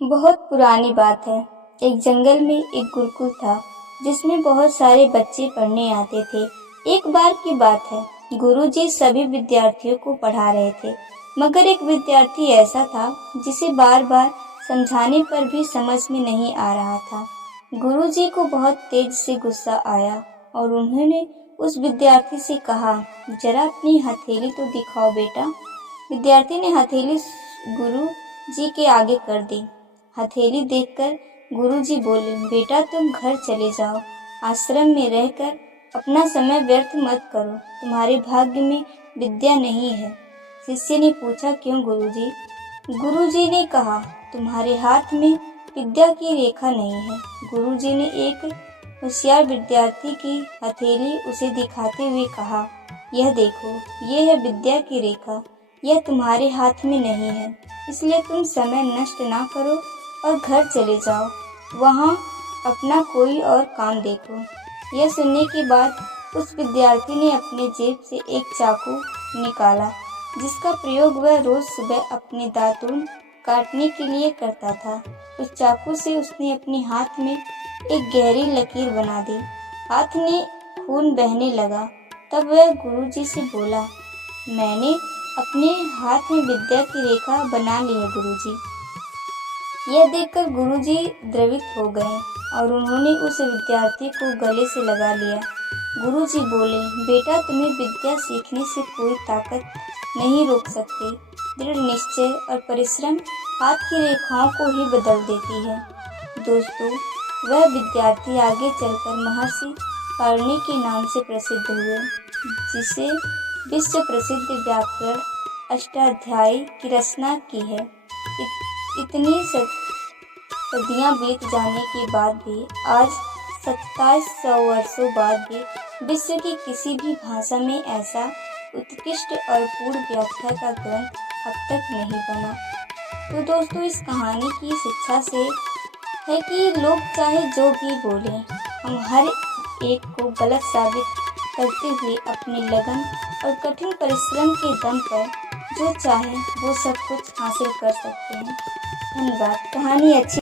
बहुत पुरानी बात है। एक जंगल में एक गुरुकुल था जिसमें बहुत सारे बच्चे पढ़ने आते थे। एक बार की बात है, गुरुजी सभी विद्यार्थियों को पढ़ा रहे थे, मगर एक विद्यार्थी ऐसा था जिसे बार बार समझाने पर भी समझ में नहीं आ रहा था। गुरुजी को बहुत तेज से गुस्सा आया और उन्होंने उस विद्यार्थी से कहा, जरा अपनी हथेली तो दिखाओ बेटा। विद्यार्थी ने हथेली गुरु जी के आगे कर दी। हथेली देखकर गुरुजी बोले, बेटा तुम घर चले जाओ, आश्रम में रहकर अपना समय व्यर्थ मत करो, तुम्हारे भाग्य में विद्या नहीं है। शिष्य ने पूछा, क्यों गुरुजी? गुरुजी ने कहा, तुम्हारे हाथ में विद्या की रेखा नहीं है। गुरुजी ने एक होशियार विद्यार्थी की हथेली उसे दिखाते हुए कहा, यह देखो, ये है विद्या की रेखा, यह तुम्हारे हाथ में नहीं है, इसलिए तुम समय नष्ट ना करो और घर चले जाओ, वहाँ अपना कोई और काम देखो। यह सुनने के बाद उस विद्यार्थी ने अपने जेब से एक चाकू निकाला, जिसका प्रयोग वह रोज सुबह अपने दातून काटने के लिए करता था। उस चाकू से उसने अपने हाथ में एक गहरी लकीर बना दी। हाथ में खून बहने लगा। तब वह गुरुजी से बोला, मैंने अपने हाथ में विद्या की रेखा बना ली है गुरुजी। यह देखकर गुरुजी द्रवित हो गए और उन्होंने उस विद्यार्थी को गले से लगा लिया। गुरुजी बोले, बेटा तुम्हें विद्या सीखने से कोई ताकत नहीं रोक सकती। दृढ़ निश्चय और परिश्रम हाथ की रेखाओं को ही बदल देती है। दोस्तों, वह विद्यार्थी आगे चलकर महर्षि पाणिनि के नाम से प्रसिद्ध हुए, जिसे विश्व प्रसिद्ध व्याकरण अष्टाध्यायी की रचना की है। इतनी सदियां बीत जाने के बाद भी आज 2700 वर्षों बाद भी विश्व की किसी भी भाषा में ऐसा उत्कृष्ट और पूर्ण व्याख्या का ग्रंथ अब तक नहीं बना। तो दोस्तों, इस कहानी की शिक्षा से है कि लोग चाहे जो भी बोलें, हम हर एक को गलत साबित करते हुए अपनी लगन और कठिन परिश्रम के दम पर जो चाहे वो सब कुछ हासिल कर सकते हैं। धन्यवाद। कहानी अच्छी